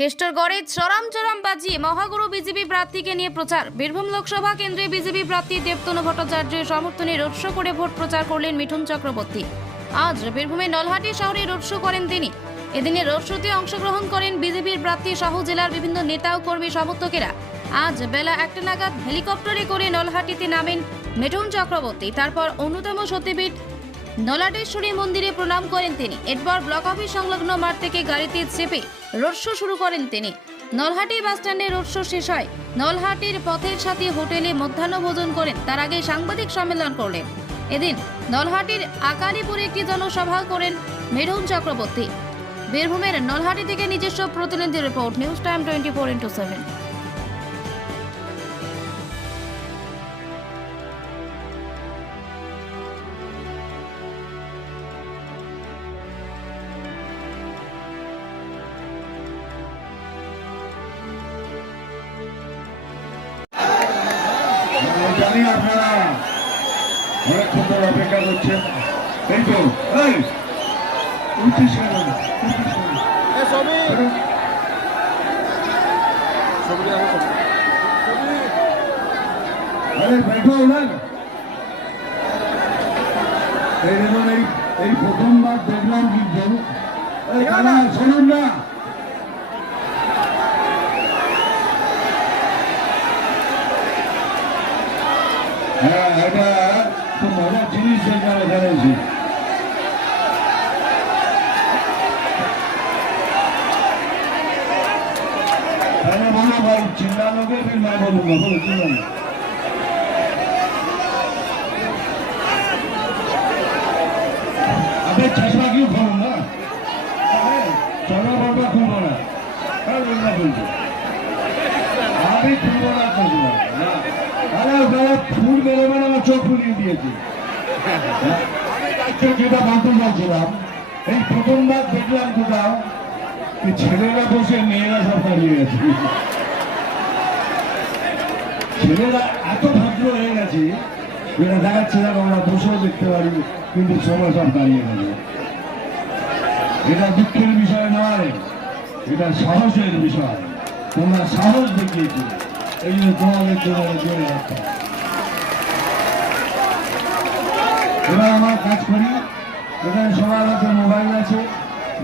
কেষ্টরগড়ে চরম বাজিয়ে মহাগুরু বিজেপি প্রার্থীকে নিয়ে প্রচার। বীরভূম লোকসভা কেন্দ্রে বিজেপি প্রার্থী দেবতনু ভট্টাচার্যের সমর্থনে রোড শো করে ভোট প্রচার করলেন মিঠুন চক্রবর্তী। আজ বীরভূমের নলহাটি শহরে রোড শো করেন তিনি। এদিনে রোড শোতে অংশগ্রহণ করেন বিজেপির প্রার্থী সহ জেলার বিভিন্ন নেতা ও কর্মী সমর্থকেরা। আজ বেলা 1টা নাগাদ হেলিকপ্টারে করে নলহাটিতে নামেন মিঠুন চক্রবর্তী। তারপর অন্যতম সতীপীঠ নলাটেশ্বরী মন্দিরে প্রণাম করেন তিনি। এরপর ব্লক অফিস সংলগ্ন মাঠ থেকে গাড়িতে চেপে রোড শো শুরু করেন তিনি। নলহাটি বাসস্ট্যান্ডে রোড শো শেষ হয়। নলহাটির পথের সাথে হোটেলে মধ্যাহ্ন ভোজন করেন। তার আগে সাংবাদিক সম্মেলন করলেন। এদিন নলহাটির আকারিপুরে একটি জনসভা করেন মিঠুন চক্রবর্তী। বীরভূমের নলহাটি থেকে নিজস্ব প্রতিনিধি রিপোর্ট, নিউজ টাইম 24x7। জানি আপনারা অনেকক্ষণ ধরে অপেক্ষা করছেন। এই তো এই প্রথমবার দেখলাম কিন্তু শুনুন না, হ্যাঁ এটা খুব মজার জিনিস দেখলাম এখানে এসে। বলো ভাই, চিল্লানোকে না বলুন না, বলো চিল্লানো। আপনি চশমা কিউ করুন না, চশমা বারবার খুলবো না, বলবো আমি খুলবো না, চশমা ফুল বেরোবে না, আমার চোখ ফুলিয়ে দিয়েছে। যেটা মানতে চাইছিলাম, এই প্রথমবার দেখলাম কোথাও ছেলেরা বসে মেয়েরা সব দাঁড়িয়ে গেছে। ছেলেরা এত ভদ্র হয়ে গেছে, এটা দেখাচ্ছিলাম আমরা বসেও দেখতে পারি, কিন্তু সবাই সব দাঁড়িয়ে গেছে। এটা দুঃখের বিষয় নয়, এটা সাহসের বিষয়। তোমরা সাহস দেখিয়েছো, এই জন্য তোমাদের জোরে রাখতে। এবার আমার কাজ করি, এখানে সবার হাতে মোবাইল আছে,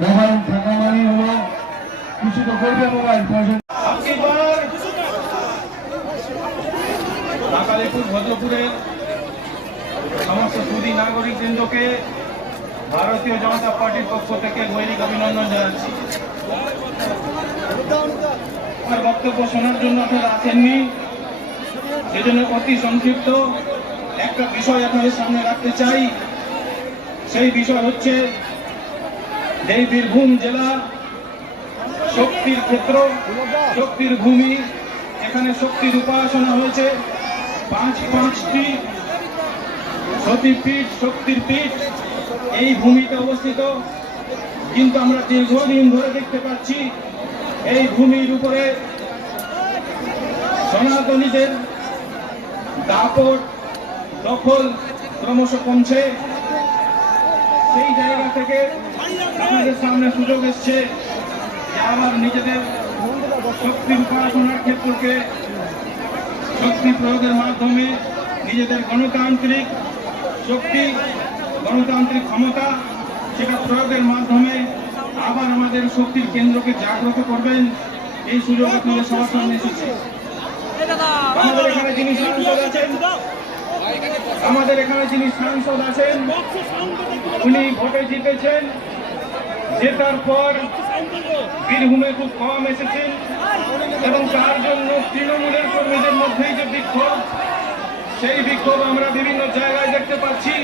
মোবাইল থাকা মানে হলো কিছু তো করবে মোবাইল পয়সা। আকালিপুর ভদ্রপুরের সমস্ত সুধী নাগরিক বৃন্দকে ভারতীয় জনতা পার্টির পক্ষ থেকে গৈরিক অভিনন্দন জানাচ্ছি। আমার বক্তব্য শোনার জন্য আপনারা আসেননি, সেজন্য অতি সংক্ষিপ্ত একটা বিষয় আপনাদের সামনে রাখতে চাই। সেই বিষয় হচ্ছে, এই বীরভূম জেলা শক্তির ক্ষেত্র, শক্তির ভূমি। এখানে শক্তির উপাসনা হয়েছে, পাঁচটি সতীপীঠ, শক্তির পীঠ এই ভূমিতে অবস্থিত। কিন্তু আমরা দীর্ঘদিন ধরে দেখতে পাচ্ছি এই ভূমির উপরে সনাতনীদের দাপট দখল ক্রমশ কমছে। সেই জায়গা থেকে আপনাদের সামনে সুযোগ এসছে যে আবার নিজেদের শক্তির উপাসনার ক্ষেত্রকে শক্তি প্রয়োগের মাধ্যমে নিজেদের গণতান্ত্রিক শক্তি, গণতান্ত্রিক ক্ষমতা, সেটা প্রয়োগের মাধ্যমে আবার আমাদের শক্তির কেন্দ্রকে জাগ্রত করবেন। এই সুযোগ আপনাদের সবার সামনে এসেছে। আমাদের এখানে যিনি সাংসদ আছেন, উনি ভোটে জিতেছেন। জেতার পর বীরভূমে খুব কম এসেছেন এবং তার জন্য তৃণমূলের কর্মীদের মধ্যেই যে বিক্ষোভ, সেই বিক্ষোভ আমরা বিভিন্ন জায়গায় দেখতে পাচ্ছি।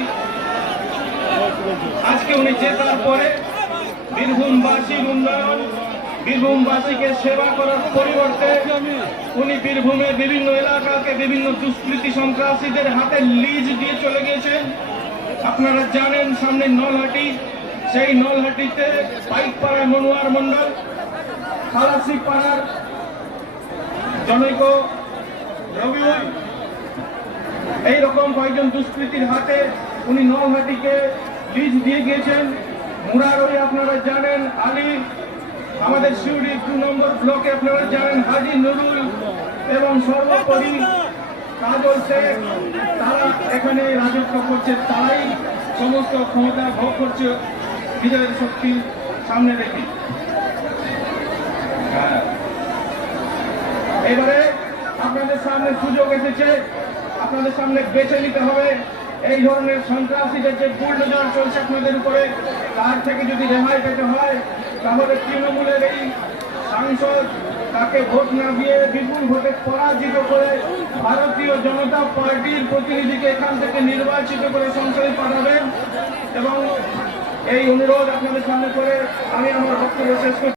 আজকে উনি জেতার পরে বীরভূমবাসীর উন্নয়ন, বীরভূমবাসীকে সেবা করার পরিবর্তে উনি বীরভূমের বিভিন্ন এলাকাকে বিভিন্ন দুষ্কৃতী সন্ত্রাসীদের হাতে লিজ দিয়ে চলে গিয়েছেন। আপনারা জানেন সামনে নলহাটি, সেই নলহাটিতে পাইকপাড়ার মনোয়ার মন্ডল, খালাসি পাড়ার জনৈক রবিউল, এইরকম কয়েকজন দুষ্কৃতীর হাতে উনি নলহাটিকে লিজ দিয়ে গিয়েছেন। মুরারই আপনারা জানেন আলী, আমাদের শিউড়ি 2 নম্বর ব্লকে আপনারা জানেন হাজি নুরুল এবং সর্বোপরি কাজল শেখ, তারা এখানে রাজত্ব করছে, তারাই সমস্ত ক্ষমতা ভোগ করছে বিজয়ের শক্তি সামনে রেখে। এবারে আপনাদের সামনে সুযোগ এসেছে, আপনাদের সামনে বেছে নিতে হবে এই ধরনের সন্ত্রাসীদের যে বুলডোজার চলছে আপনাদের উপরে, তার থেকে যদি রেহাই পেতে হয় তাহলে তৃণমূলের এই সাংসদ তাকে ভোট না দিয়ে বিপুল ভোটে পরাজিত করে ভারতীয় জনতা পার্টির প্রতিনিধিকে এখান থেকে নির্বাচিত করে সংসদে পাঠাবেন। এবং এই অনুরোধ আপনাদের সামনে করে আমি আমার বক্তব্য শেষ করছি।